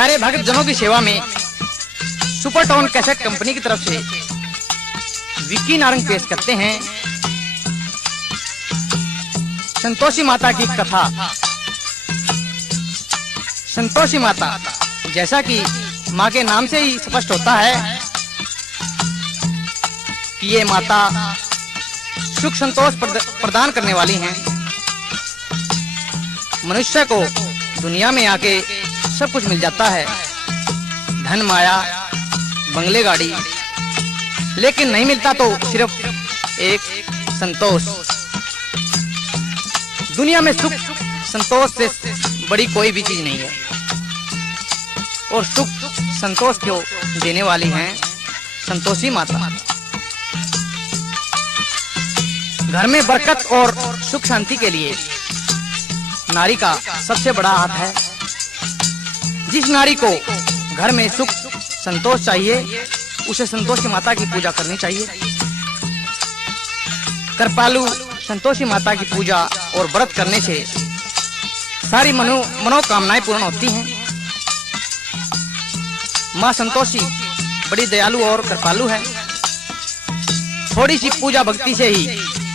प्यारे भक्त जनों की सेवा में सुपर टोन कैसेट कंपनी की तरफ से विक्की नारंग पेश करते हैं संतोषी माता की कथा। संतोषी माता, जैसा कि माँ के नाम से ही स्पष्ट होता है कि ये माता सुख संतोष प्रदान करने वाली हैं। मनुष्य को दुनिया में आके सब कुछ मिल जाता है, धन माया बंगले गाड़ी, लेकिन नहीं मिलता तो सिर्फ एक संतोष। दुनिया में सुख संतोष से बड़ी कोई भी चीज नहीं है, और सुख संतोष को देने वाली हैं संतोषी माता। घर में बरकत और सुख शांति के लिए नारी का सबसे बड़ा हाथ है। जिस नारी को घर में सुख संतोष चाहिए, उसे संतोषी माता की पूजा करनी चाहिए। कृपालु संतोषी माता की पूजा और व्रत करने से सारी मनोकामनाएं पूर्ण होती हैं। माँ संतोषी बड़ी दयालु और कृपालु है। थोड़ी सी पूजा भक्ति से ही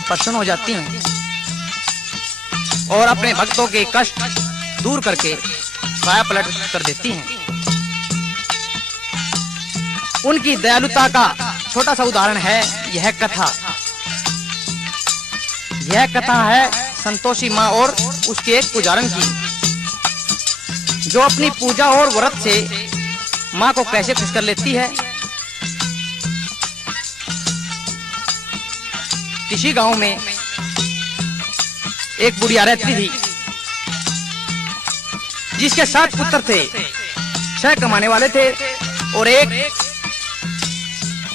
प्रसन्न हो जाती हैं और अपने भक्तों के कष्ट दूर करके काया पलट कर देती हैं। उनकी दयालुता का छोटा सा उदाहरण है यह कथा। यह कथा है संतोषी माँ और उसके एक पुजारन की, जो अपनी पूजा और व्रत से माँ को कैसे खुश कर लेती है। किसी गांव में एक बुढ़िया रहती थी, जिसके 7 पुत्र थे। 6 कमाने वाले थे और एक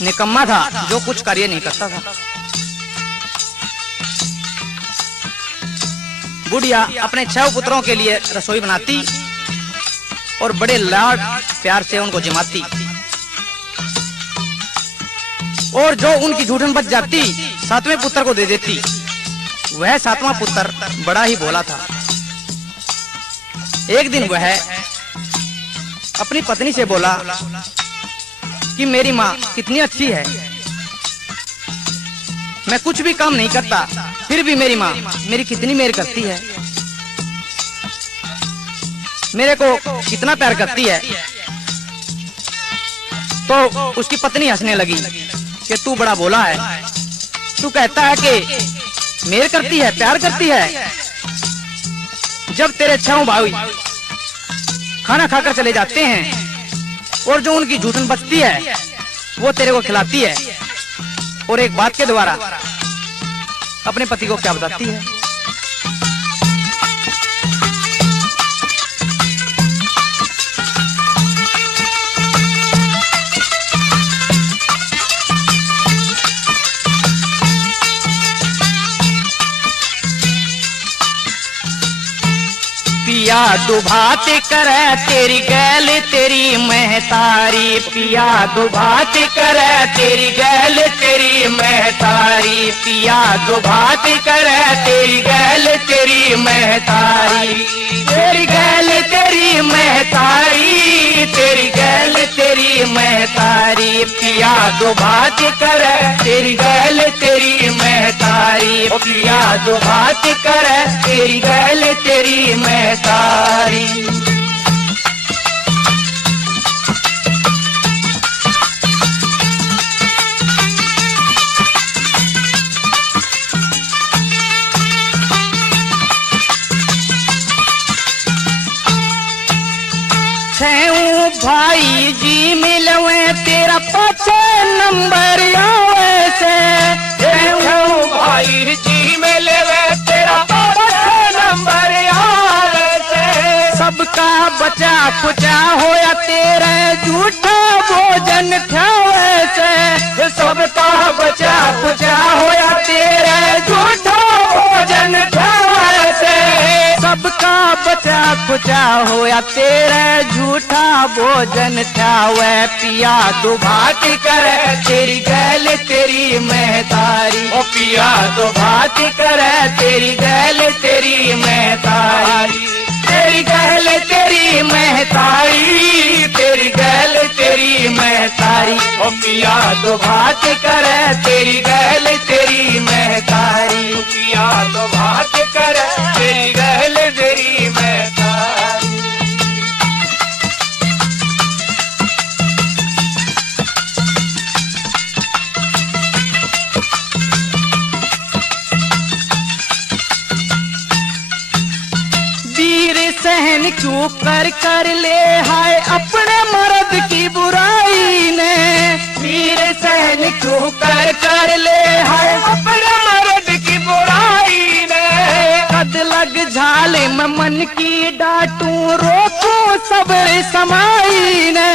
निकम्मा था जो कुछ कार्य नहीं करता था। बुढ़िया अपने 6 पुत्रों के लिए रसोई बनाती और बड़े लाड प्यार से उनको जिमाती, और जो उनकी जूठन बच जाती 7वें पुत्र को दे देती। वह 7वां पुत्र बड़ा ही भोला था। एक दिन वह अपनी पत्नी से बोला कि मेरी माँ कितनी अच्छी है, मैं कुछ भी काम नहीं करता, फिर भी मेरी माँ मेरी कितनी मेहर करती है, मेरे को कितना प्यार करती है। तो उसकी पत्नी हंसने लगी कि तू बड़ा भोला है, तू कहता है कि मेहर करती है, प्यार करती है, जब तेरे 6 भाई खाना खाकर चले जाते हैं और जो उनकी जूठन बचती है वो तेरे को खिलाती है, और एक बात के द्वारा अपने पति को क्या बताती है। पिया दुभात करे तेरी गैल तेरी महतारी, पिया दुभात करे तेरी गैल तेरी महतारी, पिया दुभात करे तेरी गैल तेरी महतारी, तेरी गैल तेरी महतारी, तेरी गैल तेरी महतारी, पिया दुभात करे तेरी गैल तेरी महतारी, पिया दुभात करे तेरी गैल तेरी महतारी। भाई जी मिलवे तेरा 5 नंबर आवे से, भाई जी मिलवे तेरा 5 नंबर आवे से, सबका बचा खुचा होया तेरे झूठा भोजन खावे से, सबका बचा खुचा होया तेरे झूठा भोजन खावे से, सबका बचा खुचा होया तेरे झूठा भोजन खावे, पिया दुभात करे तेरी गैल तेरी महतारी, ओ पिया दुभात करे तेरी गैल तेरी महतारी, तेरी गहल तेरी महतारी, तेरी गहल तेरी महतारी। ओ पिया तो बात करे तेरी गहल तेरी महतारी, पिया तो बात करे तेरी गहल तेरी महतारी। वीर सहन क्यों कर ले हाय अपने मर्द की बुराई ने, वीर सहन क्यों कर ले हाय अपने मर्द की बुराई ने। कद लग झाले मैं मन की डांटू रोकूं सब्र समाई ने,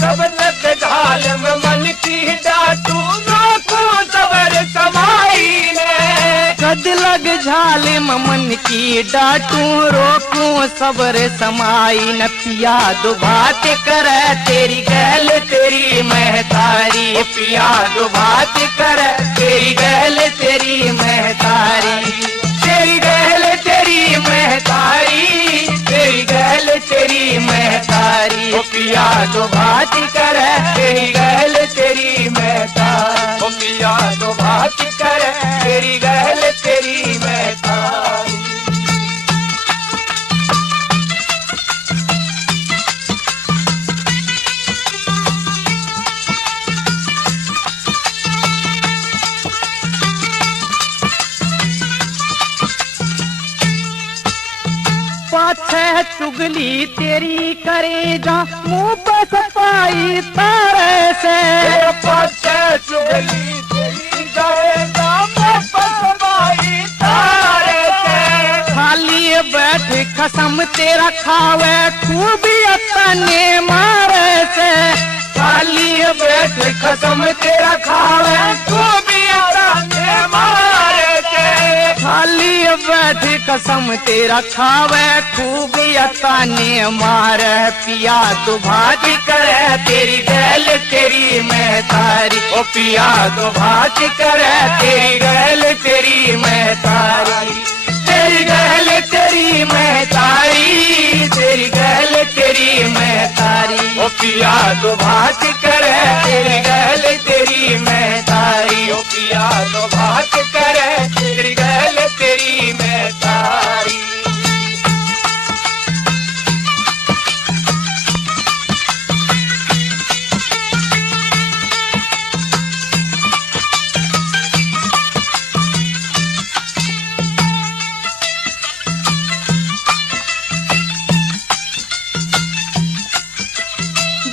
कब लग झाले मैं मन की डांटू रोकूं सब्र समाई ने। कद लग झाले मैं मन की डांटू रोकूं सब्र समाई न। पिया दो बात करे तेरी गहल तेरी महतारी, पिया दो बात करे तेरी गहल तेरी महतारी, तेरी गहल तेरी महतारी, तेरी गहल तेरी महतारी। ओ पिया दो बात करे तेरी गहल तेरी महतारी, ओ पिया दो बात करे तेरी गहल तेरी महतारी। पाछे चुगली तेरी करे जा मुँह पे सफाई तारे से, पाछे चुगली तेरी करे जा मुँह पे सफाई तारे से। खाली बैठ कसम तेरा खावे खूबी तने मारे से, खाली बैठ कसम तेरा खावे खूबी तने मारे से। खाली बैठ कसम तेरा खावे खूबी ताने मारे। पिया तो बात करे तेरी गहल तेरी महतारी, ओ पिया तो बात करे तेरी गहल तेरी महतारी, तेरी गहल तेरी महतारी, तेरी गहल तेरी महतारी। ओ पिया तो बात करे तेरी गहल तेरी महतारी, ओ पिया तो बात करे तेरी गहल तेरी महतारी।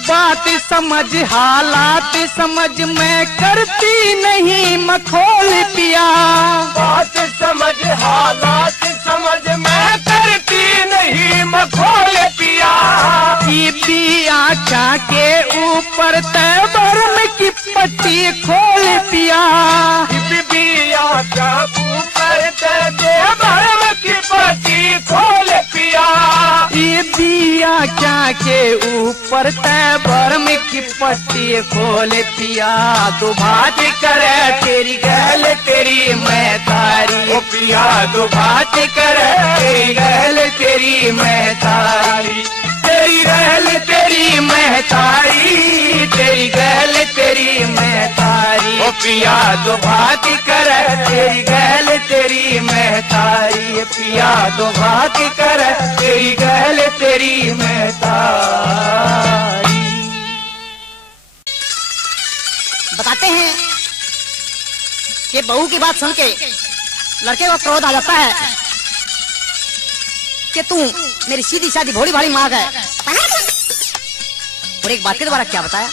बात समझ हालात समझ मैं करती नहीं मखोल पिया, बात समझ हालात समझ मैं करती नहीं मखोल पिया। पिया के ऊपर तैबरम की पट्टी खोल पिया, पिया ऊपर तैबरम की पट्टी खोल पिया। पिया के ऊपर तैबरम की पट्टी खोल पिया तो बात करे तेरी गहल तेरी महतारी, ओ पिया तो बात करे तेरी गहल तेरी महतारी, तेरी गहल तेरी महतारी, तेरी गहल तेरी महतारी। ओ पिया तो बात करे तेरी गहल तेरी महतारी, पिया तो बात करे तेरी गहल तेरी महतारी। बताते हैं कि बहू की बात सुन के लड़के को क्रोध आ जाता है कि तू मेरी सीधी सादी भोली भाली मांग है। और एक बात के द्वारा क्या बताया,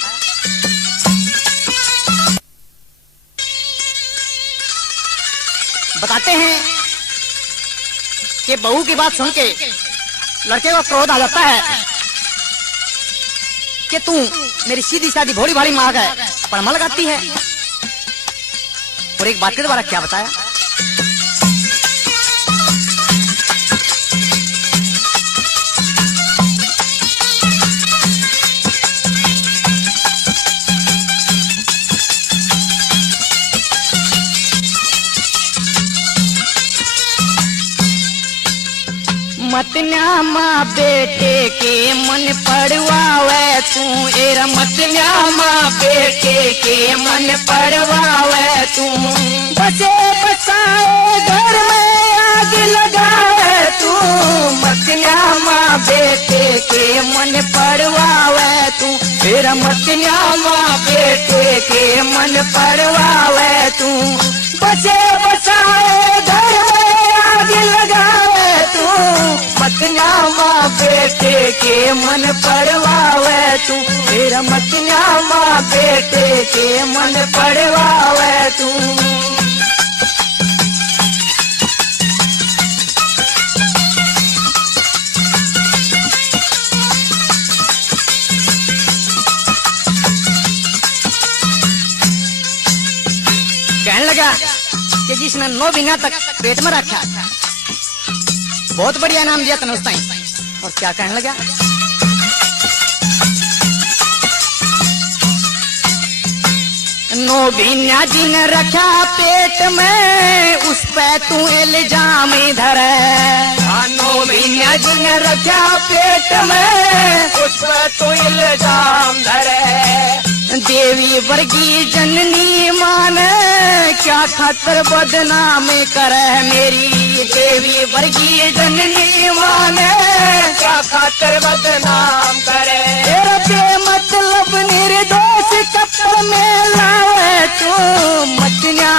बताते हैं कि बहू की बात सुन के लड़के को क्रोध आ जाता है कि तू मेरी सीधी सादी भोली भाली मांग है पर मल लगाती है। और एक बात के द्वारा क्या बताया, मत न्यामा बेटे के मन पड़वावे तू, एरा मत न्यामा बेटे के मन पड़वावे तू। बचे बसाए घर में आग लगावे तू, मत न्यामा बेटे के मन पड़वावे तू, एरा मत न्यामा बेटे के मन पड़वावे तू। बचे बसाए घर में आग लगावे तू, मत न्यामा बेटे के मन पड़वावे तू, तेरा मत न्यामा बेटे के मन पड़वावे तू। कहने लगा कि जिसने 9 महीना तक पेट में रखा, बहुत बढ़िया नाम दिया तने उस टाइम। और क्या कहने लगा, 9 महीना जिन रखा पेट में, उस पे तू इल्जाम धरे। 9 महीना जिन रखा पेट में, उस पे तू इल्जाम धरे। देवी वर्गी जननी माने, क्या खातर बदनाम करे मेरी। देवी वर्गी जननी माने, क्या खातर बदनाम करे। तेरे मतलब निर्दोष कपड़ में लावे तू, मत न्या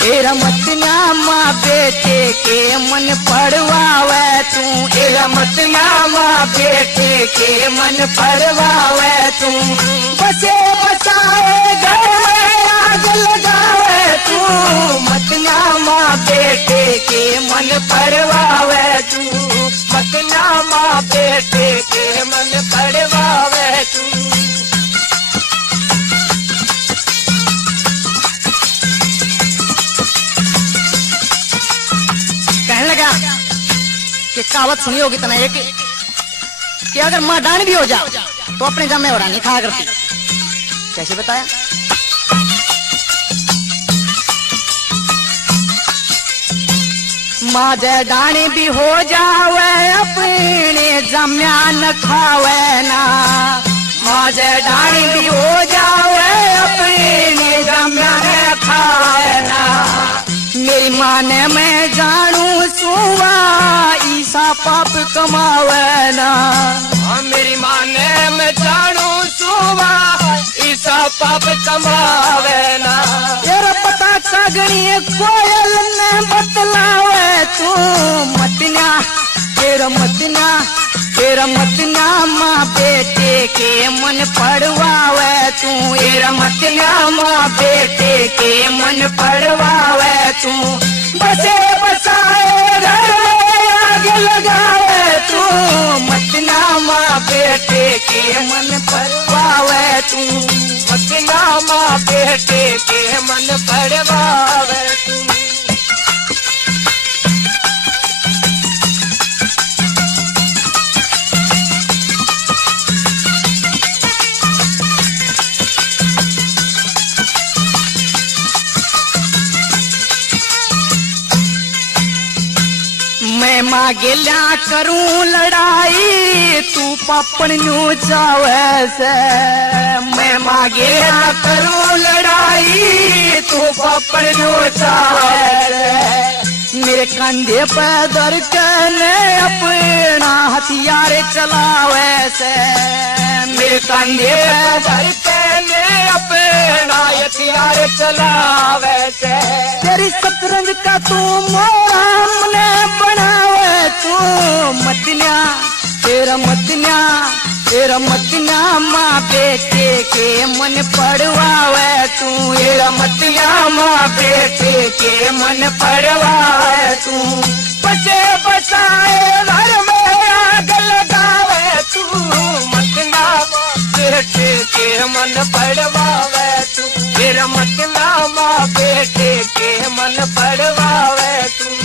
तेरा मत न्यामा बेटे के मन पड़वावे तू, तेरा मत न्यामा बेटे के मन पड़वावे तू। बसे बसाए घर में आग लगावे तू, मत न्यामा बेटे के मन पड़वावे तू, मत न्यामा बेटे के मन पड़वावे तू। लगा कि कहावत सुनी होगी तना एक कि अगर मां डान भी हो जा तो अपने जमे और नहीं खाया करती। कैसे बताया, मां जय डानी भी हो जावे अपने जम्या न खावे ना। मां जय डानी भी हो जावे अपने जम्या न खावे ना। मेरी माँ ने मैं जानू सुवा ईसा पाप कमावे ना। मेरी माँ ने मैं जानू सुवा ईसा पाप कमावे ना। तेरा पता सागणी कोयल ने बतलावे तू, मत न्या तेरा मत न्या तेरा मत न्यामा बेटे के मन पड़वावे तू, तेरा मत न्यामा बेटे के मन पड़वावे तू। बसे बसाए घर में आग लगावे तू, मत न्यामा बेटे के मन पड़वावे तू, मत न्यामा बेटे के मन पड़वावे तू। मैं माँ गेल्या करूं लड़ाई, तू पापन न्यू चावे से। मैं माँ गेल्या करूं लड़ाई, तू पापन न्यू चावे से। मेरे कंधे पे दर के अपना हथियार चलावे से। मेरे कंधे पे दर के अपना हथियार चलावे से। तेरी शतरंज का तू मोरा हमने बनावे तू, मत न्या तेरा मत न्या तेरा मत न्यामा बेटे के मन पड़वावे तू, तेरा मत न्यामा बेटे के मन पड़वावे तू। बचे बसाए घर में आग लगावे तू, मत न्यामा बेटे के मन पड़वावे तू, तेरा मत न्यामा बेटे के मन पड़वावे तू।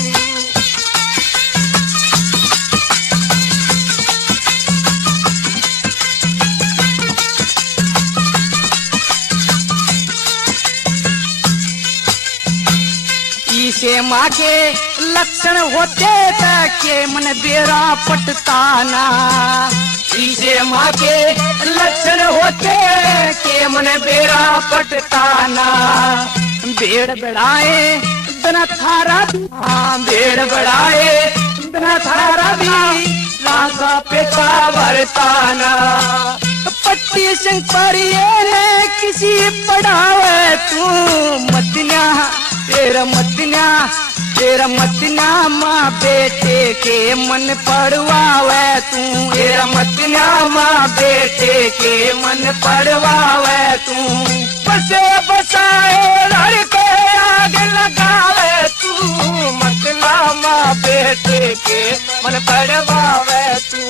ईसे माँ के लक्षण होते के मन बेरा पटताना। ईसे माँ के लक्षण होते के मन बेरा पटताना। बेड़ बढ़ाए बिना थारा बेड़ बढ़ाए बिना थारा भी लागा पेका बरताना। पट्टी संग परिये ने किसी पढ़ावे तू मतना तेरा मतना माँ बेटे के मन पढ़वावे तू। तेरा मतना माँ बेटे के मन पढ़वावे तू। बसे बसाए लड़के आगे लगावे तू मतना माँ बेटे के मन पढ़वावे तू।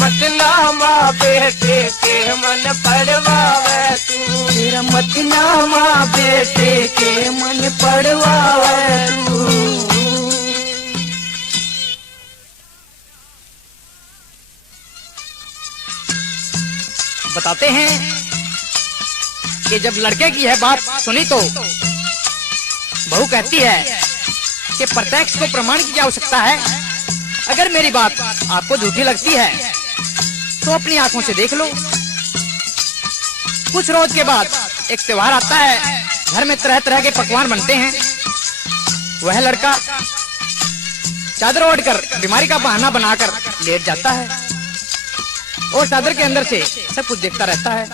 मतना माँ बेटे के मन पढ़वावे तू। तेरा मतना माँ बेटे के मन पढ़वावे तू। बताते हैं कि जब लड़के की यह बात सुनी तो बहू कहती है कि प्रत्यक्ष को प्रमाण की क्या आवश्यकता है। अगर मेरी बात आपको झूठी लगती है तो अपनी आंखों से देख लो। कुछ रोज के बाद एक त्योहार आता है, घर में तरह तरह के पकवान बनते हैं। वह लड़का चादर ओढ़कर बीमारी का बहाना बनाकर लेट जाता है और चादर के अंदर से सब कुछ देखता रहता है।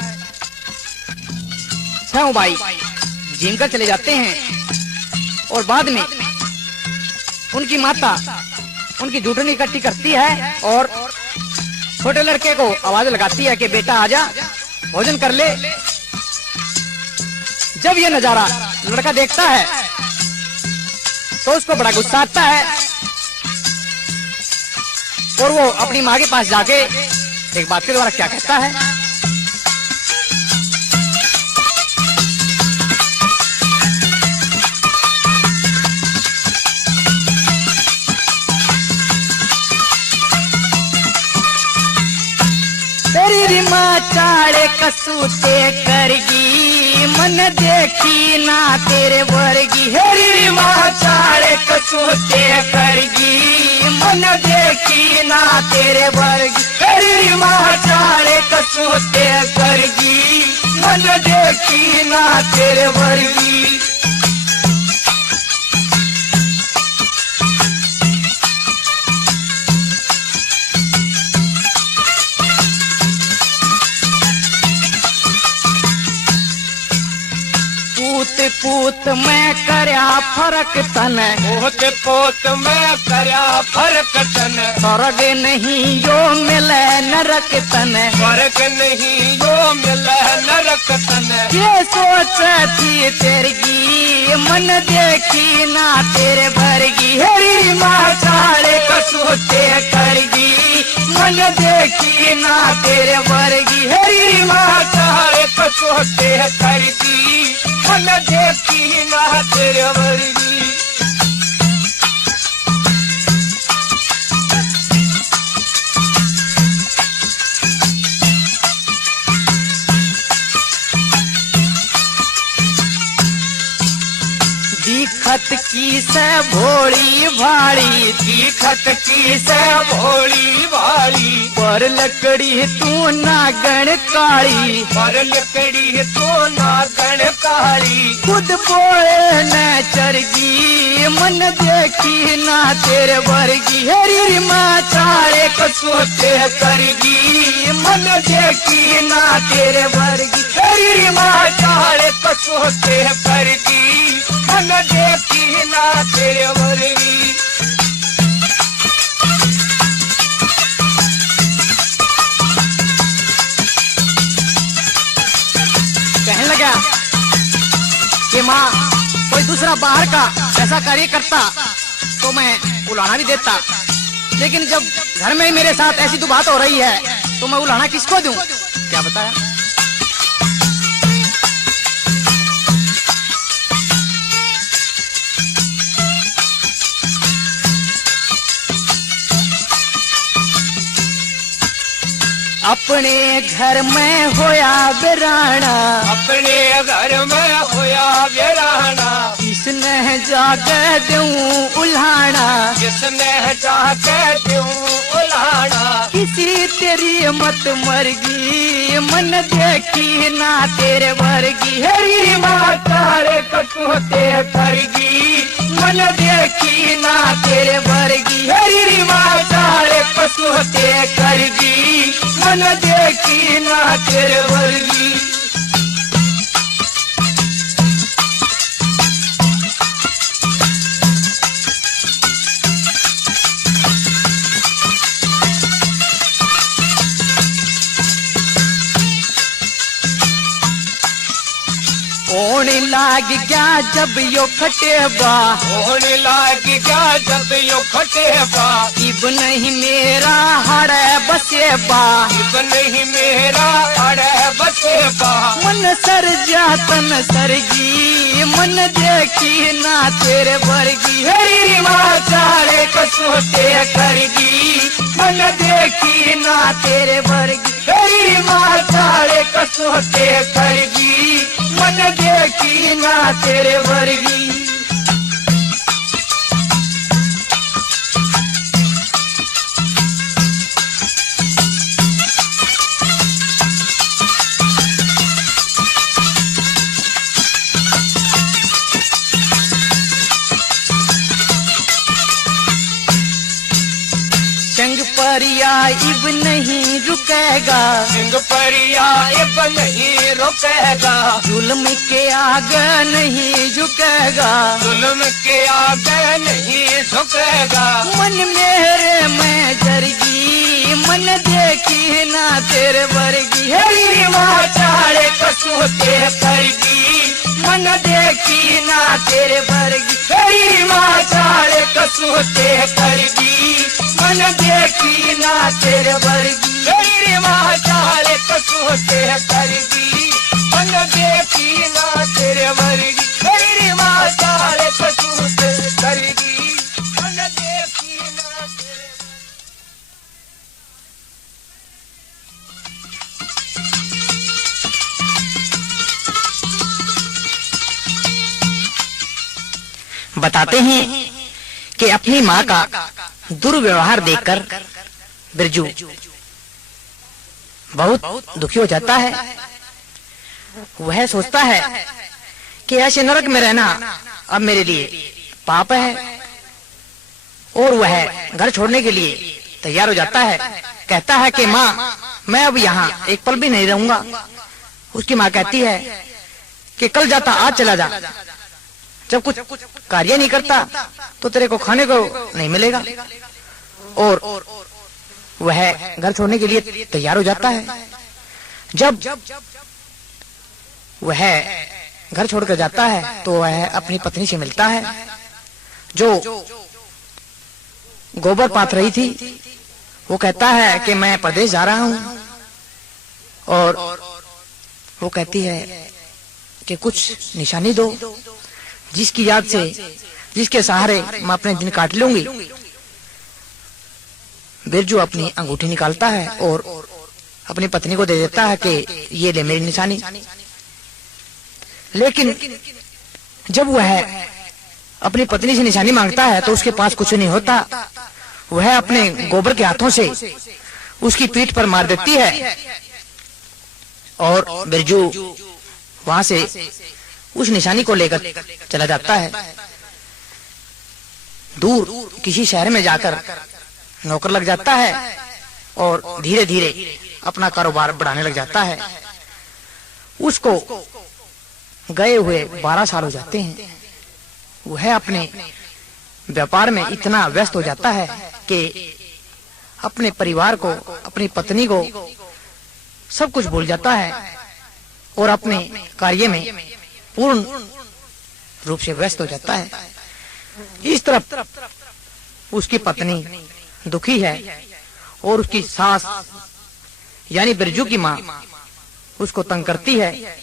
छह भाई जिम कर चले जाते हैं और बाद में उनकी माता उनकी जूठनी इकट्ठी करती है और छोटे लड़के को आवाज लगाती है कि बेटा आजा भोजन कर ले। जब ये नजारा लड़का देखता है तो उसको बड़ा गुस्सा आता है और वो अपनी माँ के पास जाके एक बात के द्वारा क्या कहता है। तेरी माँ चाड़े कसूते करगी मन देखी ना तेरे वर्गी। तेरी माँ चाड़े कसूते करगी मन देखी ना तेरे वर्गी। तेरी माँ चाड़े कसूते करगी मन देखी ना तेरे वर्गी। पूत मैं करया फरक तन पोत मैं करया फरक तन। स्वर्ग नहीं यो मिले नरक तन स्वर्ग नहीं यो मिले नरक तन। ये सोच थी तेरगी मन देखी ना तेरे भरगी। हेरी माँ चाड़े कसूते करगी मन देखी ना तेरे भरगी। हेरी माँ चाड़े कसूते करगी मन देखी ना तेरे वर्गी। दिखत की से भोली भाड़ी दिखत की से भोली भाड़ी। पर लकड़ी तू नागण काली पर लकड़ी तू नागण काली। खुद बोले न चरगी मन देखी ना तेरे वर्गी। हेरी माँ चाड़े कसूते करगी मन देखी ना तेरे वर्गी। हेरी माँ चाड़े कसूते करगी मन देखी ना तेरे वर्गी। कहने लगा कि माँ कोई दूसरा बाहर का ऐसा कार्य करता तो मैं उलाना भी देता, लेकिन जब घर में ही मेरे साथ ऐसी तो बात हो रही है तो मैं उलाना किसको दूं? क्या बताया। अपने घर में होया वीराना अपने घर में होया वीराना। इस जिसने जाके दूं उल्हाड़ा, जिसने जाके दूं उल्हाड़ा, किसी तेरी मत मरगी मन देखी ना तेरे वर्गी। तेरी माता रे कटोते करगी, मन देखी ना तेरे वर्गी। तेरी माता रे कटोते करगी, मन देखी ना तेरे वर्गी। होने लाग गया जब यो खटेबा, होने लाग गया जब यो खटेबा, इब नहीं मेरा हड़े बसेबा, इब नहीं मेरा अड़े बसेबा। मन सर जातन सरगी मन देखी ना तेरे वर्गी। तेरी माता रे कसोते करगी, मन देखी ना तेरे वर्गी। तेरी माता रे कसोते करगी, मन देखी ना तेरे वर्गी। चंग परिया इब नहीं रुकेगा, सिंह परिया इब नहीं रुकेगा, जुल्म के आगे नहीं झुकेगा, जुल्म के आगे नहीं झुकेगा। मन मेरे में जरगी मन देखी ना तेरे वर्गी। तेरी माता रे कसोते करगी, मन देखी ना तेरे वर्गी। तेरी माता रे कसोते करगी, मन देखी ना तेरे वर्गी। तेरी माता रे कसोते करगी, मन देखी ना तेरे वर्गी। तेरी माता रे कसोते करगी, मन देखी ना तेरे। बताते हैं कि अपनी माँ का दुर्व्यवहार देखकर बिरजू बहुत दुखी हो जाता है। वह सोचता है कि ऐसे नरक में रहना अब मेरे लिए पाप है, और वह घर छोड़ने के लिए तैयार हो जाता है। कहता है कि माँ मैं अब यहाँ एक पल भी नहीं रहूंगा। उसकी माँ कहती है कि कल जाता आज चला जा, जब कुछ कार्य नहीं करता तो तेरे को खाने को नहीं मिलेगा। और वह घर छोड़ने के लिए तैयार हो जाता है। जब वह घर छोड़कर जाता है तो वह अपनी पत्नी से मिलता है जो गोबर पाथ रही थी। वो कहता है कि मैं प्रदेश जा रहा हूं, और वो कहती है कि कुछ निशानी दो जिसकी याद से, जिसके सहारे मैं अपने दिन काट लूंगी। बिरजू अपनी अंगूठी निकालता है और अपनी पत्नी को दे देता है कि ये ले मेरी निशानी। लेकिन जब वह अपनी पत्नी से निशानी मांगता है तो उसके पास कुछ नहीं होता। वह अपने गोबर के हाथों से उसकी पीठ पर मार देती है, और बिरजू वहां से उस निशानी को लेकर चला जाता है। दूर किसी शहर में जाकर नौकर लग जाता है और धीरे धीरे अपना कारोबार बढ़ाने लग जाता है। उसको गए हुए 12 साल हो जाते हैं। वह अपने व्यापार में इतना व्यस्त हो जाता है कि अपने परिवार को, अपनी पत्नी को सब कुछ भूल जाता है और अपने कार्य में पूर्ण रूप से व्यस्त हो जाता है। इस तरफ उसकी पत्नी दुखी है और उसकी सास यानी बिरजू की माँ उसको तंग करती है,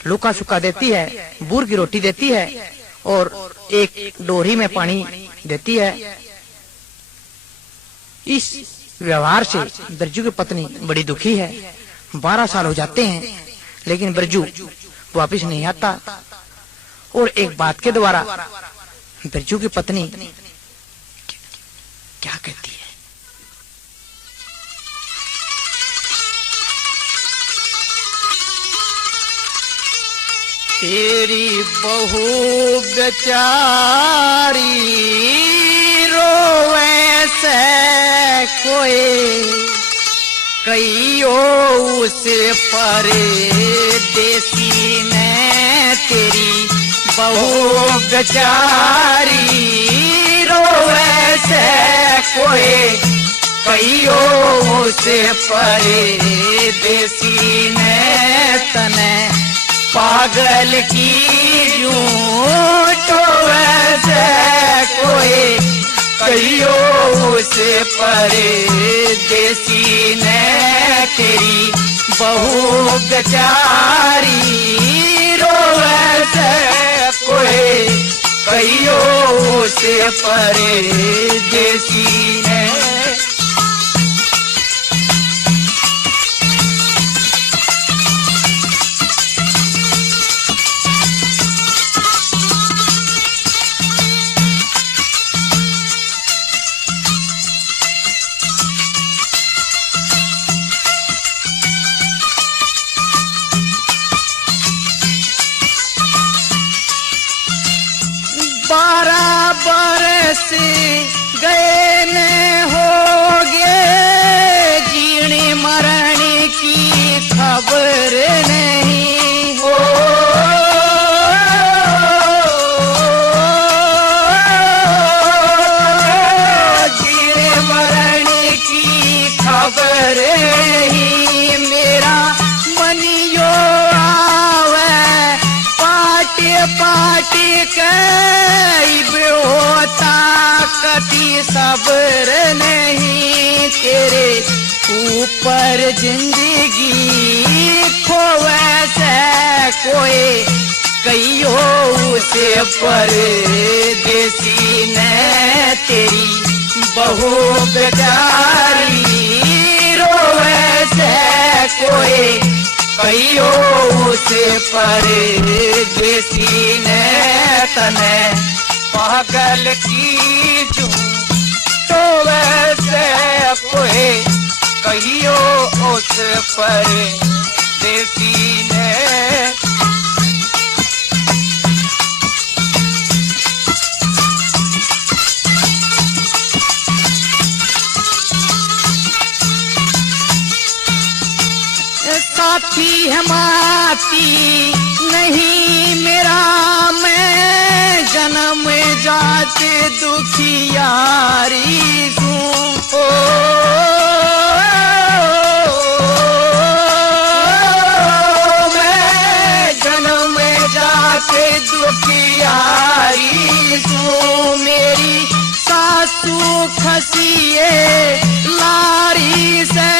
लुका सुखा देती है, बूर की रोटी देती है और एक डोरी में पानी देती है। इस व्यवहार से बिरजू की पत्नी बड़ी दुखी है। 12 साल हो जाते हैं लेकिन बिरजू वापिस नहीं आता और एक बात के द्वारा बिरजू की पत्नी क्या कहती है? तेरी बहू बेचारी रोवे से कोई कईयो उसे परदेसी ने तेरी बहू बेचारी रोवे से कोई कईयो उसे परदेसी ने तने पागल की यूं तो वैसे कोई कईयो उसे परदेसी ने तेरी बहू बेचारी रोवे से कोई कईयो उसे परदेसी ने। बरस गए न होगे जीने मरने की खबर नहीं हो जीने मरने की खबर नहीं मेरा मनियो आवे पाटे पाटे होता कति सब्र नहीं तेरे ऊपर जिंदगी खोवे से कोई कईयो उसे परदेसी ने तेरी बहू बेचारी रोवे से कोई कईयो उसे परदेसी ने तने पागल की जू तो वैसे कोई कहियो उस परदेसी ने। साथी हमारी नहीं मेरा मैं जन्म जाते दुखियारी हूँ मैं जन्म जाते दुखियारी हूँ मेरी सासू खसिए लारी से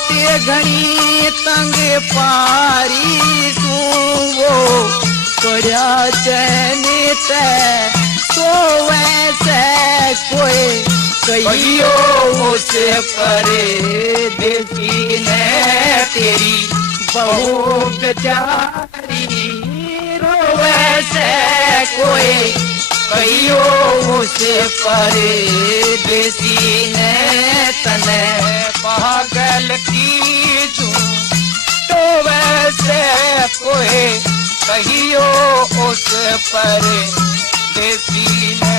ते घनी तंग पारी वो कड़िया चैन ते तो वैसे कोई कईयो उसे परदेसी ने तेरी बहू बेचारी रोवे से कोई कईयो उसे परदेसी ने तने पागल की जू तो वैसे कोई कहियो उस परदेसी ने।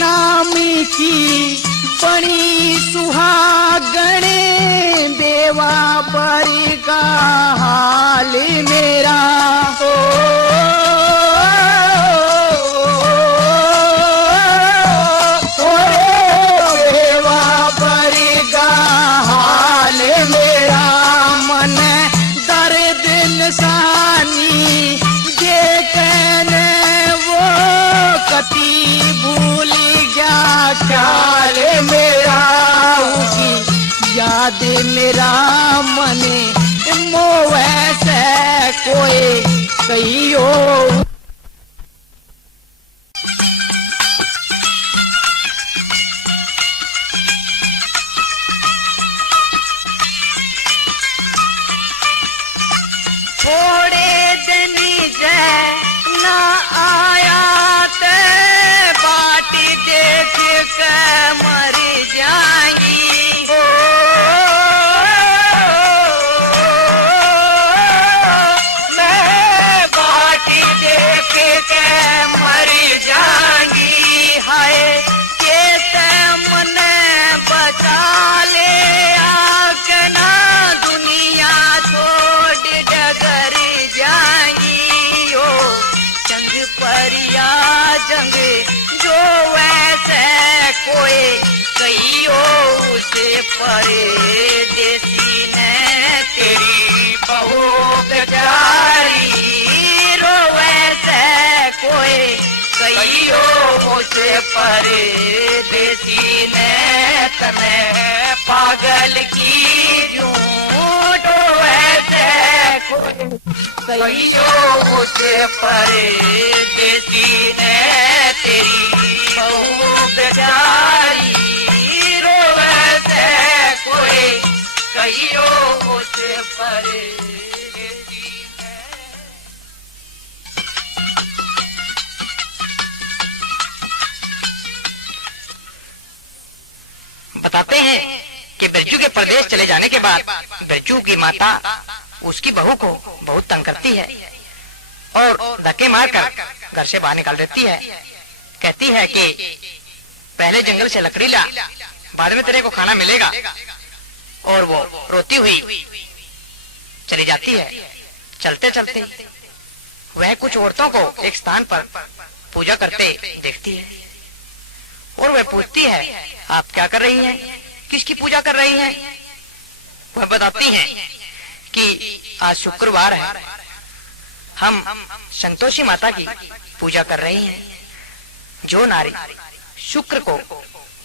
नामी की बड़ी सुहागणे देवा परी का हाल मेरा हो देवा परी का हाल मेरा मन दर्द निशानी देखने वो कति भूल गया ख्याल मेरा उसकी याद मेरा मन मोह से कोई कहियो थोड़े दिन जे ना आया ते बाटी देख के मर जाएंगी हो मैं बाटी देख के मर जाएंगी हाय के मन बचा ले आके ना दुनिया छोड़ डगर जाएंगी ओ जंग परिया जंग जो वैसे कोई कहियो उसे परदेसी ने तेरी बहू बेचारी रो वैसे कोई कहियो उसे परदेसी ने तने पागल की झूठो वैसे कोई कहियो उसे परदेसी ने तेरी बहू बेचारी रो वैसे कोई कहियो उसे परदेसी ने बताते हैं कि बिरजू के प्रदेश चले जाने के बाद बिरजू की माता उसकी बहू को बहुत तंग करती है और धक्के मारकर घर से बाहर निकाल देती है। कहती है कि पहले जंगल से लकड़ी ला, बाद में तेरे को खाना मिलेगा। और वो रोती हुई चली जाती है। चलते चलते वह कुछ औरतों को एक स्थान पर पूजा करते देखती है और वह पूछती है, आप क्या कर रही हैं? किसकी पूजा कर रही हैं? वह बताती हैं कि आज शुक्रवार है, हम संतोषी माता की पूजा कर रही हैं। जो नारी शुक्र को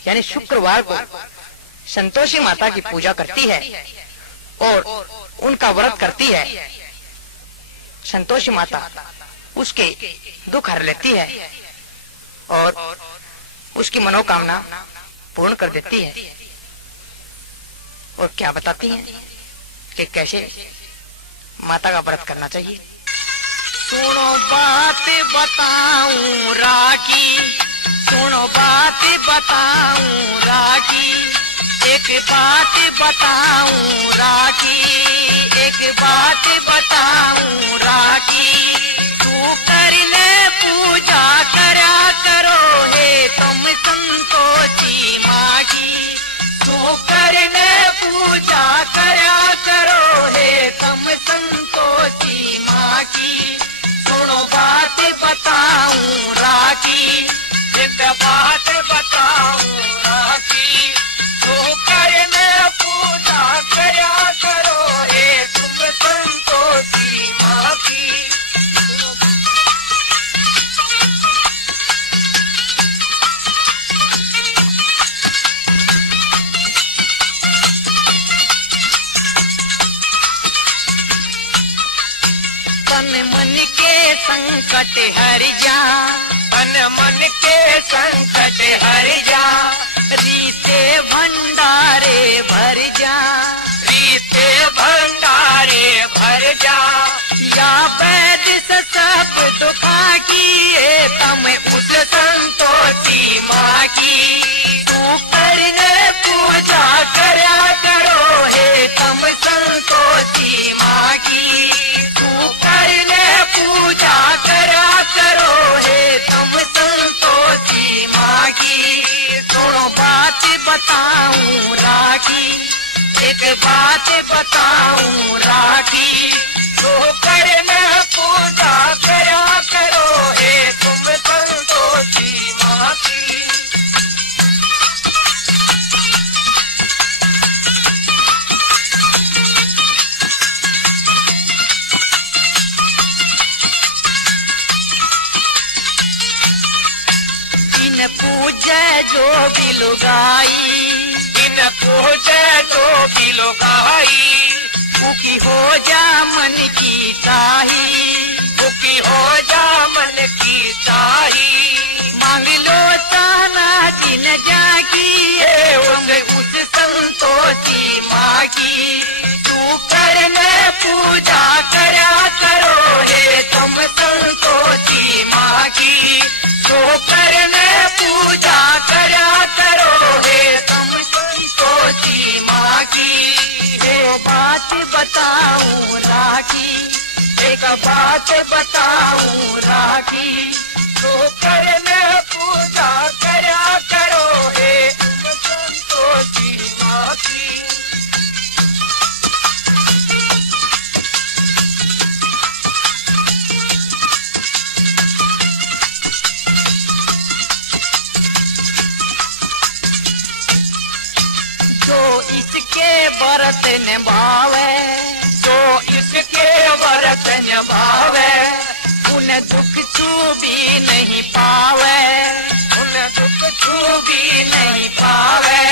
यानी शुक्रवार को संतोषी माता की पूजा करती है और उनका व्रत करती है, संतोषी माता उसके दुख हर लेती है और उसकी मनोकामना पूर्ण कर देती है। और क्या बताती हैं कि कैसे माता का व्रत करना चाहिए। सुनो बात बताऊं राखी, सुनो बात बताऊं राखी, एक बात बताऊं राखी, एक बात बताऊं राखी। तू करने पूजा करा करो हे तुम संतोषी माँ की, तू करने पूजा करा करो हे तुम संतोषी माँ की। सुनो बात बताऊं राखी, एक बात बताऊं राखी, तू करने पूजा करा करो हे तुम संतोषी माँ की। तन मन के संकट हर जा, तन मन के संकट हर जा, रीते भंडारे भर जा, रीते भंडारे भर जा। या वैद से सब दुखा किए तम उस संतोषी माँ की। तू करने पूजा करा करो हे तम संतोषी माँ की, तू करने पूजा करा करो हे तुम संतोषी माँ की। सुनो बात बताऊं राखी, एक बात बताऊं राखी, तू करने पूजा करा करो हे तुम संतोषी माँ की। इन पूजे जो भी लुगाई, इन पूजे जो भी लुगाई, उकी हो जा मन की ताही, एक बात बताऊं राखी, तो करने पूजा करा करो हे तुम संतोषी माँ की। जो इसके व्रत निभावे, जो इसके व्रत निभावे, उन दुख छू भी नहीं पावे, उन दुख छू भी नहीं पावे।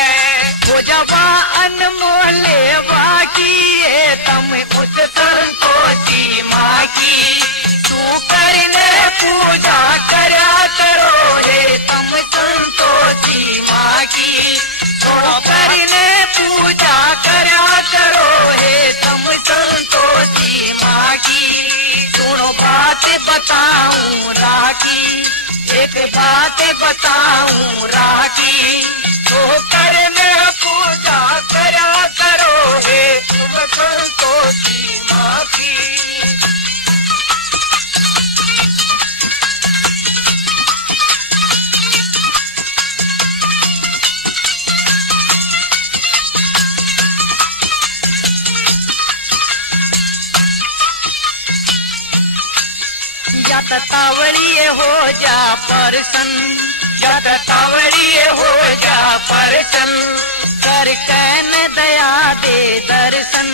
वो जवा अनमोल बाकी है तम उस संतोषी माँ की, तू करने पूजा करा करो हे तुम संतोषी माँ की। तो करने पूजा करा करो हे तुम संतोषी माँ की। सुनो बात बताऊं राखी, एक बात बताऊं राखी, तो करने पूजा करा करो हे तुम संतोषी माँ की। जत तावड़िए हो जा परसन, जब तावड़िए हो जा परसन, कर कैन दया दे दर्शन,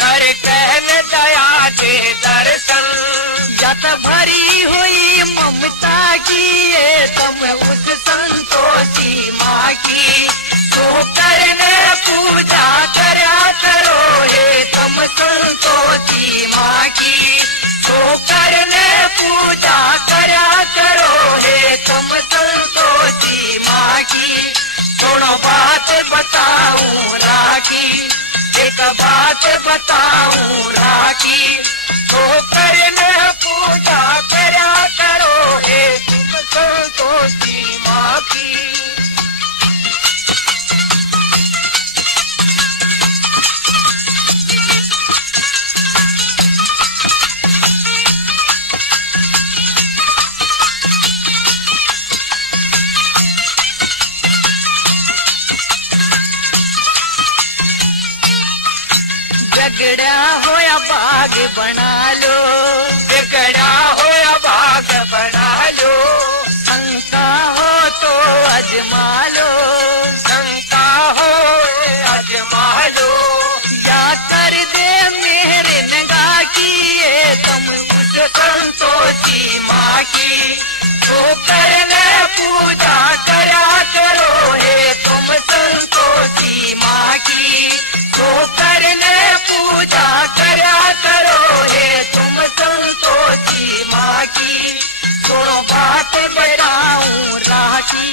कर कहन दया दे दर्शन। जत भरी हुई ममता की ये तुम उस संतोषी माँ की, तो करने पूजा करा करो हे तुम संतोषी माँ की। तो करने पूजा करा करो हे तुम संतोषी माँ की। सुनो बात बताऊं राखी, एक बात बताऊं राखी, तो करने पूजा करा करो हे तुम संतोषी माँ की। झगड़ा हो या बाग बना लो, बिगड़ा हो या बाग बना लो, शंका हो तो अजमा लो, शंका हो अजमा लो। या कर दे मेरे निगाह की ये तुम उस संतोषी माँ की, तो करने पूजा करा करो हे तुम संतोषी माँ की। तो करने पूजा करा करो हे तुम संतोषी माँ की। सुनो बात बताऊं राखी,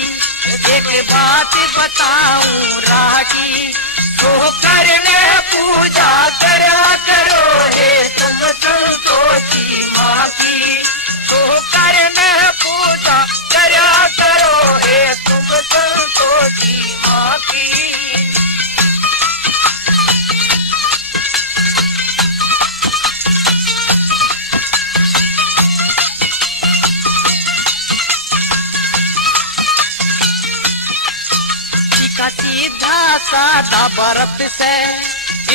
एक बात बताऊं राखी, तो करने पूजा करा करो हे तुम संतोषी माँ की। तो करने पूजा करा करो हे तुम संतोषी माँ की। का सीधा सादा व्रत से,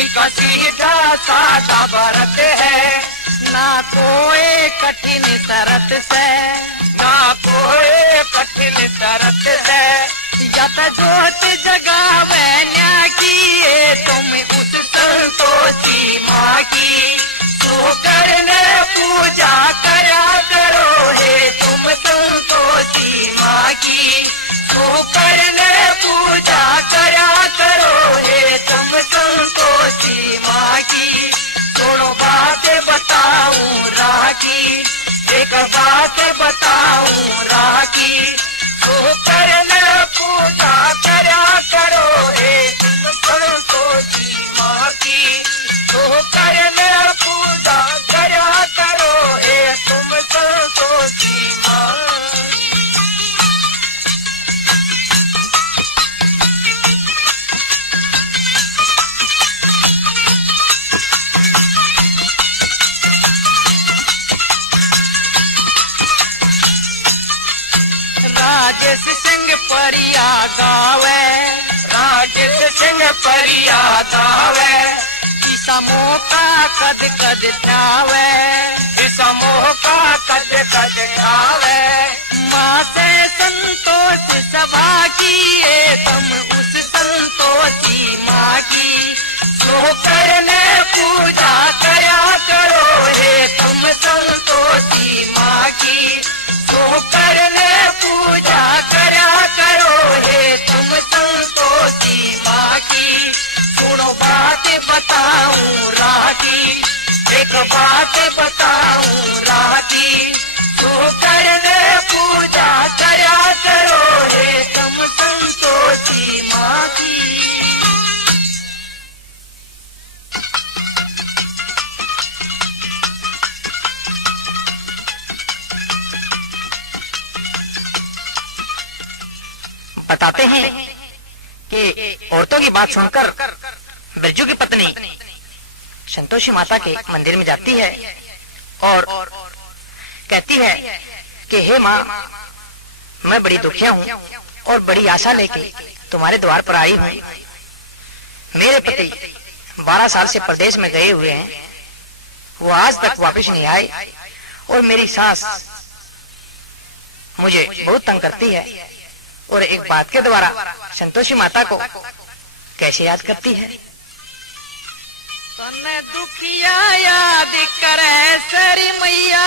इनका सीधा सादा व्रत है, ना कोई कठिन शरत से, ना कोई कठिन शरत है। यत जोत जगावे न्या किए तुम उस संतोषी माँ की, तो करने पूजा करा करो हे तुम संतोषी माँ की। तो करने पूजा करा करो हे तुम संतोषी माँ की। सुनो बात बताऊं राखी, एक बात बताऊं राखी, तो करने पूजा करा करो हे तुम संतोषी माँ की। तो करने पूजा करा करो हे तुम संतोषी माँ। राजेश सिंह परिया गावे, राजेश सिंह परिया गावे। ईसा मौका कद कद ठावे, ईसा मौका कद कद ठावे। माँ से संतोष सभा की तुम उस संतोषी माँ की, सो करने पूजा करा करो हे तुम संतोषी माँ की, सो करने पूजा करा करो हे तुम संतोषी माँ की। सुनो बात बताऊं राधी, एक बात बताऊं राधी, सो करने पूजा करा करो हे तुम संतोषी माँ की। बताते हैं कि औरतों की बात सुनकर बिरजू की पत्नी संतोषी माता के मंदिर में जाती है और कहती है कि हे माँ, मैं बड़ी दुखिया हूँ और बड़ी आशा लेके तुम्हारे द्वार पर आई हूँ। मेरे पति 12 साल से प्रदेश में गए हुए हैं, वो आज तक वापस नहीं आए और मेरी सास मुझे बहुत तंग करती है और एक बात के द्वारा संतोषी माता को कैसे याद करती है। तने दुखिया याद करे सरी मैया,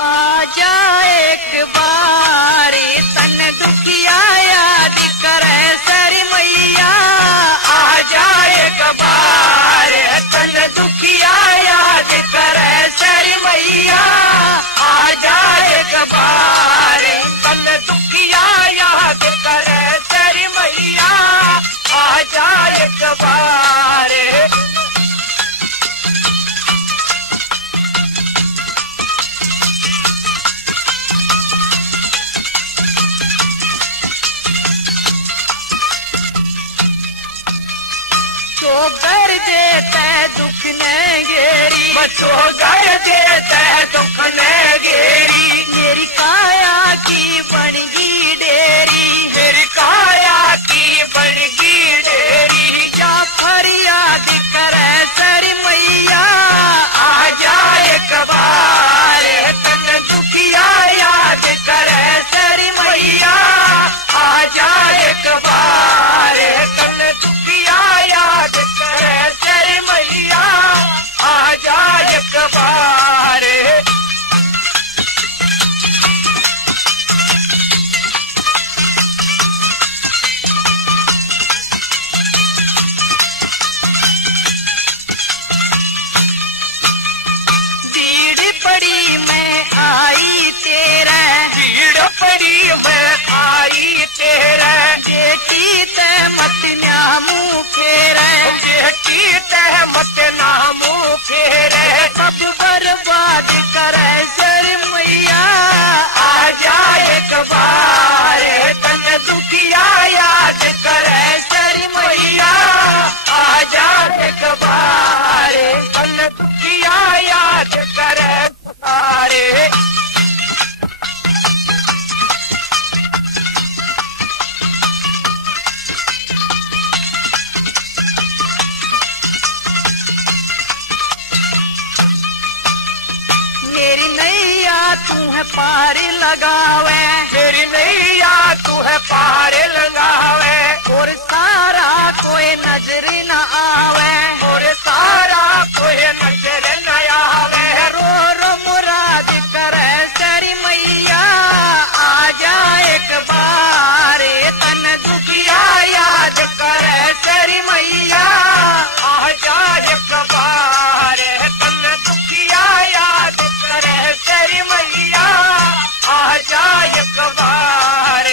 आजा एक बार। तने दुखिया याद करे सरी मैया, आजा एक बार। तने दुखिया याद करे सरी मैया, आजा एक बार। तने दुखिया याद करे सरी मैया, आजा एक बार। बच्चों कर देते दुख ने घेरी, बच्चों कर देते दुख ने घेरी। मेरी काया की बनगी डेरी, मेरी काया की बनगी डेरी। या फरियाद करे सर मैया, आ जाए एक बार। तन दुखिया याद करे सर मैया, आ जाए एक बार। तन दुखिया याद करे सर मैया, आ जाए एक बार। भीड़ पड़ी मैं आई तेरा, भीड़ पड़ी मैं आई तेरा। देखी ते मत नामू फेरे, देखी ते मत नामू फेरे। सब बर्बाद करे सर मैया, आ जाए एक बार। तन दुखिया याद करे सर मैया, आ जाए एक बार। तन दुखिया याद करे सारे। मेरी नैया तू है पार लगावे, मेरी नैया तू है पार लगावे। और सारा कोई नजर न आवे, और सारा कोई नजर न आवे। रो रो मुराद करे सरी मैया, आ जाए एक बार। तन दुखिया याद करे सरी मैया, आ जाए एक बार। तन दुखिया याद करे सरी मैया, आ जाए एक बार।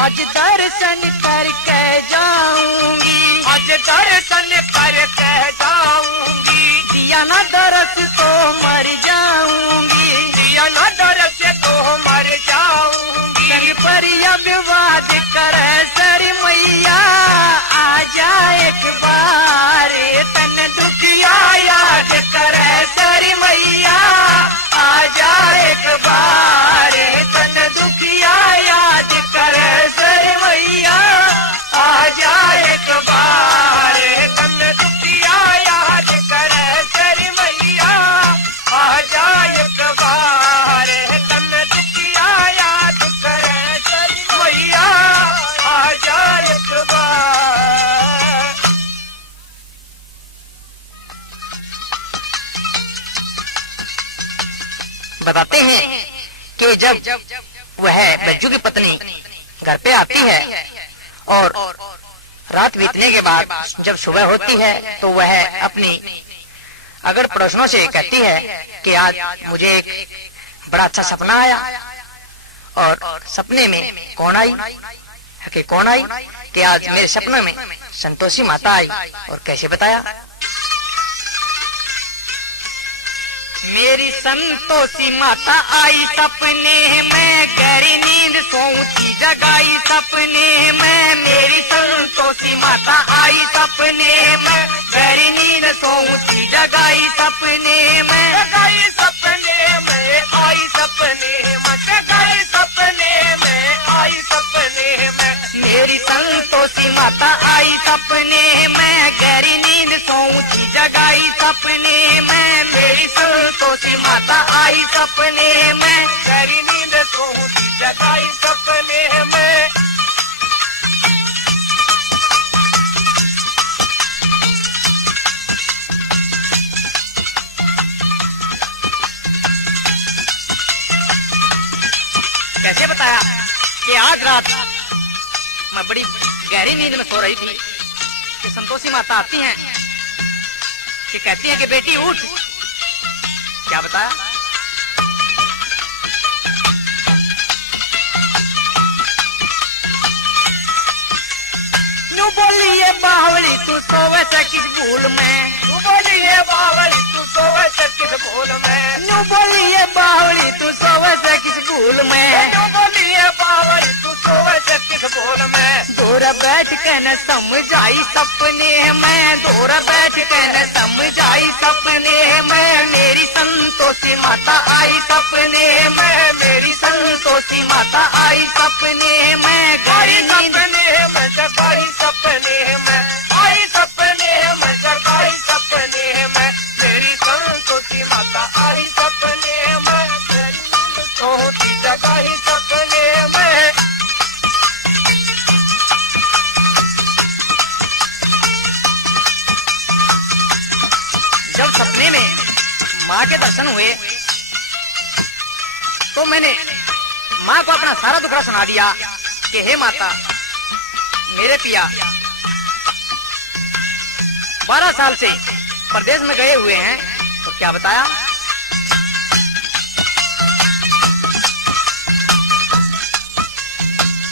आज दर्शन करके जाऊंगी, आज दर्शन करके जाऊंगी। दिया न दरस तो मर जाऊंगी, दिया न दरस तो मर जाऊंगी। बताते हैं कि जब वह बच्चू की पत्नी घर पे आती है और रात बीतने के बाद जब सुबह होती है तो वह अपनी अगर पड़ोसनों से कहती है कि आज मुझे एक बड़ा अच्छा सपना आया। और सपने में कौन आई कि कौन आई कि आज मेरे सपने में संतोषी माता आई। और कैसे बताया, मेरी संतोषी माता आई सपने में, गहरी नींद सोऊंची जगाई सपने में। मेरी संतोषी माता आई सपने में, गहरी नींद सोऊंची जगाई सपने में। जगाई सपने में, आई सपने में, जगाई सपने में, आई सपने में। मेरी संतोषी माता आई सपने में, गहरी नींद सोऊंची जगाई सपने में। मेरी संतोषी माता आई सपने में, गहरी नींद सोऊंची जगाई सपने में। कैसे बताया कि आज रात मैं बड़ी गहरी नींद में सो रही थी कि संतोषी माता आती हैं कि कहती हैं कि बेटी उठ। क्या बताया, न्यू बोलिए बावली तू सोवे से किस भूल में। न्यू बोलिए बावली तू सोवे से किस भूल में। न्यू बोलिए बावली तू सोवे से किस भूल में। न्यू बोलिए बावली तू सोवे से किस भूल में। दूर बैठ के न समझाई सपने में, दूर बैठ के न समझाई सपने में। मेरी संतोषी माता आई सपने में, मेरी संतोषी माता आई सपने में। गहरी नींद में जगाई सपने में, आई सपने में, जगाई सपने में। मेरी संतोषी माता आई सपने में, मेरी नींद सोऊंची जगाई सपने में। जब सपने में माँ के दर्शन हुए तो मैंने माँ को अपना सारा दुखड़ा सुना दिया कि हे माता, मेरे पिया 12 साल से प्रदेश में गए हुए हैं। तो क्या बताया,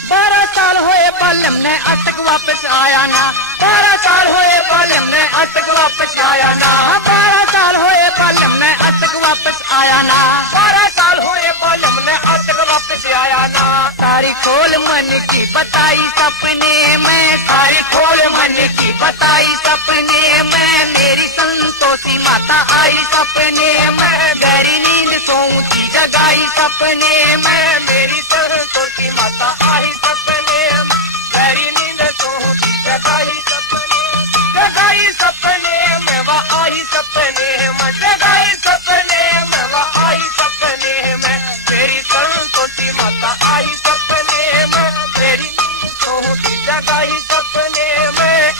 12 साल होए बालम ने आज तक वापस आया ना। 12 साल होए बालम ने आज तक वापस आया ना। 12 साल होए बालम ने आज तक वापस आया ना। 12 साल होए बालम ने आज तक वापस आया ना। सारी खोल मन की बताई सपने में, सारी खोल मन की बताई सपने में। मेरी संतोषी माता आई सपने में, गहरी नींद सोऊंची जगाई सपने में। मेरी संतोषी माता आई सपने में, गहरी नींद सोऊंची जगाई सपने में। जगाई सपने में वह आई सपने में, जगाई सपने में वह आई सपने में। मेरी संतोषी माता आई सपने में, मेरी नींद सोऊंची जगाई सपने में।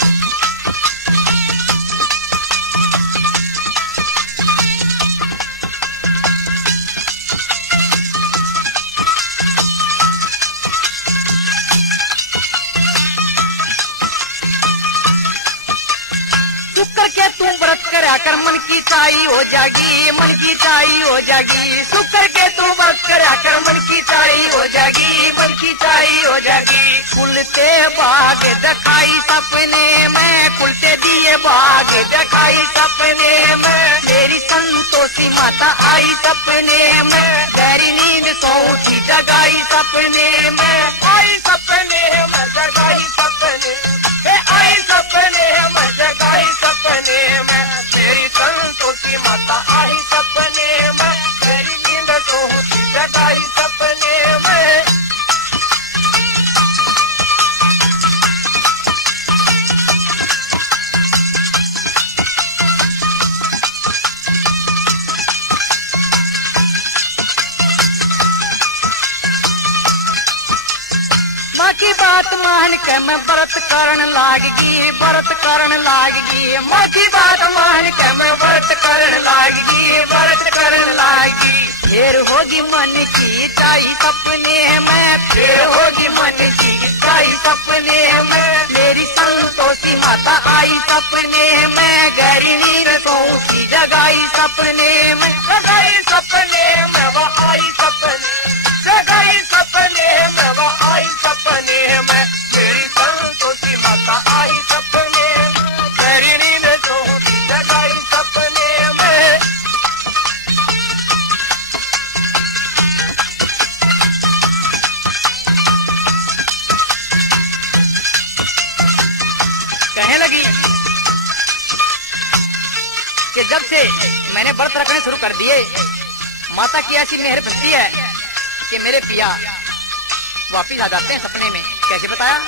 शुक्र के तू व्रत करा कर मन की चाई हो जागी, मन की चाई हो जागी। शुक्र के तू व्रत करा कर मन की चाई हो जागी, मन की चाई हो जागी। कुलते बाग दिखाई सपने में, कुलते दिए बाग दिखाई सपने में। मेरी संतोषी माता आई सपने में, गहरी नींद सोऊंची जगाई सपने में। आई सपने में, जगाई सपने में, आई सपने में, जगाई सपने में। मेरी संतोषी माता आई सपने में, मेरी नींद सोऊंची जगाई सपने में। माँ की बात मान के मैं व्रत करन लागगी, व्रत करन लागगी। माँ की बात मान के मैं व्रत करन लागगी, व्रत करन लागगी। फिर हो होगी मन की चाई सपने में, फिर होगी मन की चाई सपने में। मेरी संतोषी माता आई सपने में, गहरी नींद सोऊं की जगाई सपने में, जगाई सपने में वो आई सपने, जगाई सपने में वो आई सपने में। मेरी संतोषी माता आई सपने में, गहरी नींद सोऊं की जगाई सपने में। कहने लगी कि जब से मैंने व्रत रखने शुरू कर दिए, माता की ऐसी मेहर बरसती है कि मेरे पिया वापिस आ जाते हैं सपने में। कैसे बताया?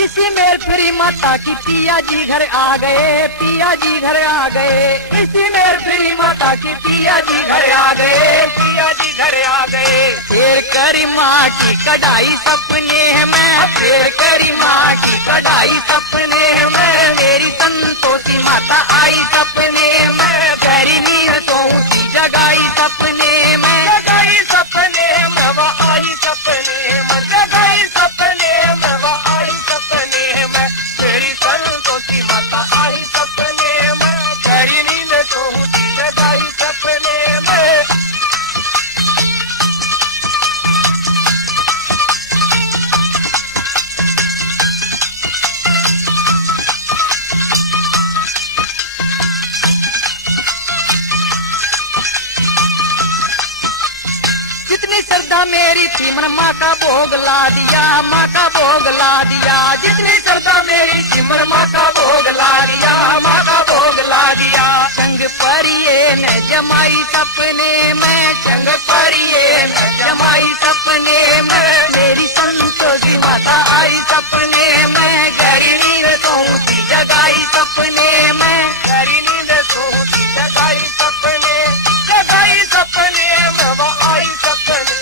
इसी मेल फिरी माता की पिया जी घर आ गए, पिया जी घर आ गए। इसी मेल फिरी माता की पिया जी घर आ गए, पिया जी घर आ गए। फिर करी माँ की कढ़ाई सपने में, फिर करी माँ की कढ़ाई सपने में। मेरी संतोषी माता आई सपने में, गहरी नींद सोऊं सी जगाई सपने में, जगाई सपने में वो आई सपने में, जगाई सपने में वो आई सपने में। मेरी संतोषी माता आई सपने में, गहरी नींद सोऊं सी जगाई सपने में। जितनी श्रद्धा मेरी थी मन माँ का भोग ला दिया, माँ का भोग ला दिया। जितनी श्रद्धा मेरी थी मन माँ का भोग ला दिया, माँ का भोग ला दिया। संग परिये न जमाई सपने में, संग परिये न जमाई सपने में। मेरी संतोषी माता आई सपने में, गहरी नींद सोऊं सी जगाई सपने में, गहरी नींद सोऊं सी जगाई सपने, जगाई सपने में वो आई सपने,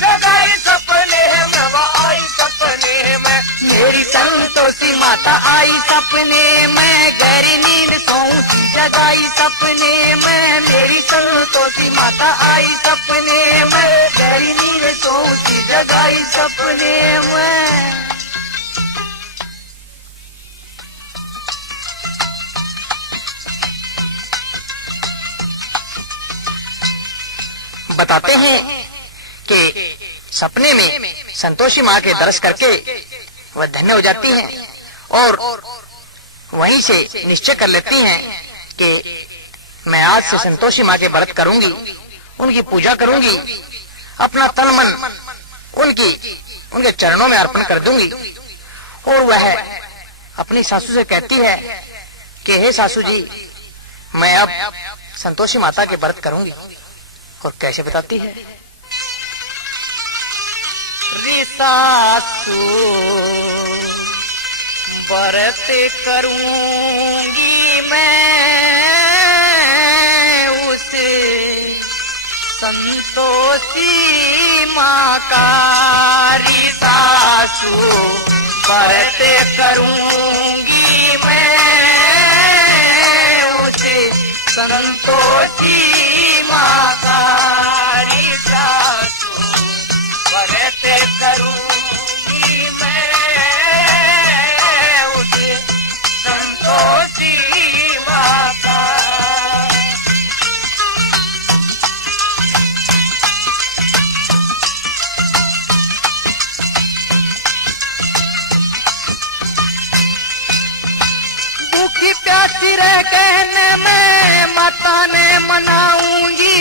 जगाई सपने में वो आई सपने में। मेरी संतोषी माता आई सपने में, गहरी नींद सोऊं सी जगाई सपने में। मेरी संतोषी माता आई सपने में, गहरी नींद सोऊं सी जगाई सपने में। बताते हैं कि सपने में संतोषी माँ के दर्श करके वह धन्य हो जाती हैं और वहीं से निश्चय कर लेती हैं कि मैं आज से संतोषी माँ के व्रत करूंगी, उनकी पूजा करूंगी, अपना तन मन उनके चरणों में अर्पण कर दूंगी। और वह अपनी सासू से कहती है कि हे सासू जी, मैं अब संतोषी माता के व्रत करूंगी। और कैसे बताती है? सासू व्रत करूंगी मैं उस संतोषी माँ का। सासू व्रत करूंगी मैं उस संतोषी माँ का। सासू व्रत करूंगी मैं उस संतोषी माँ का। भूखी प्यासी रह कहने में माता ने मनाऊंगी,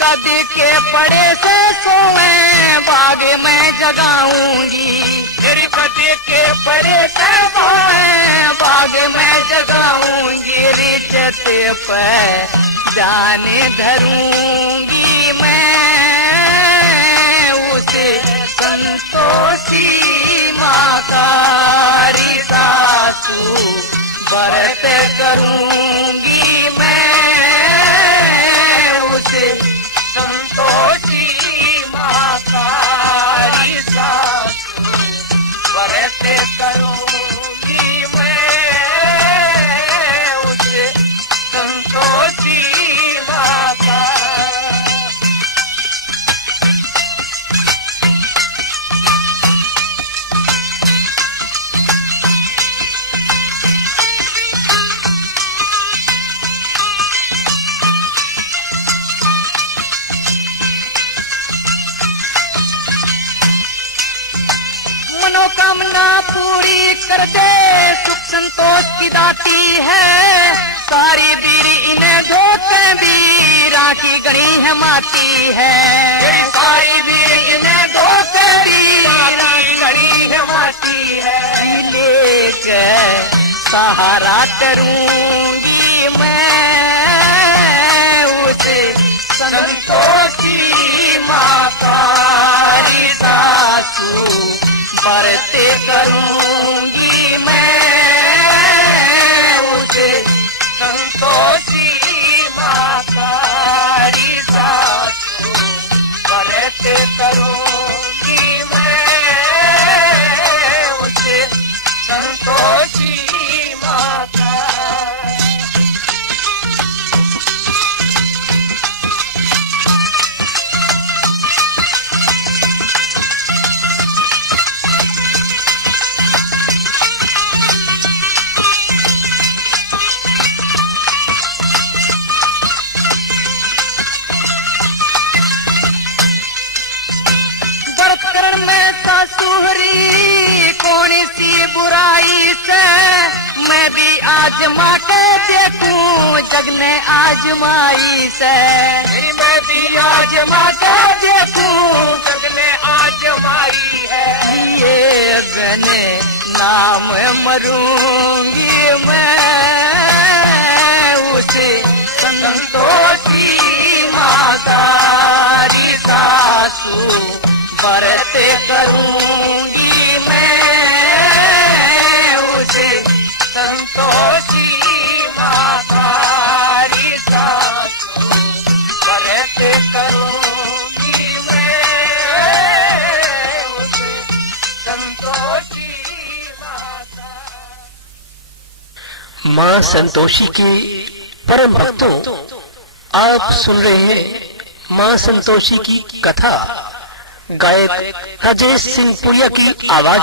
कभी के पड़े से सोए बाग में जगाऊंगी। फिर कभी के पड़े से सोए बाग में जगाऊंगी। रिचत पे जाने धरूंगी मैं उस संतोषी माँ का। सासू व्रत करूंगी मैं उस संतोषी माँ का। सासू व्रत करूंगी मैं उस संतोषी पूरी कर दे, सुख संतोष की दाती है, सारी बीरी इन्हें धोते भी राखी गणी है माती है, सारी बीरी इन्हें धोते भी राखी गणी है माती है, लेकर सहारा करूंगी मैं उसे संतोषी मातारी सासू बरते करूंगी मैं उसे संतोषी मातारी सासू बरते करूंगी मैं उसे संतोषी माता। बर्तन में सासुहरी कौन सी बुराई से, मैं भी आजमा के देखूं जग ने आजमाई से, मैं भी आजमा के देखूं जग ने आजमाई है, ये बने नाम मरूंगी मैं उसे संतोषी मातारी सासू बरते करूंगी मैं उसे संतोषी मातारी सासू बरते करूंगी मैं उसे संतोषी माता। मां संतोषी के परम भक्तों, आप सुन रहे हैं मां संतोषी की कथा गायक राजेश सिंह पुरिया की आवाज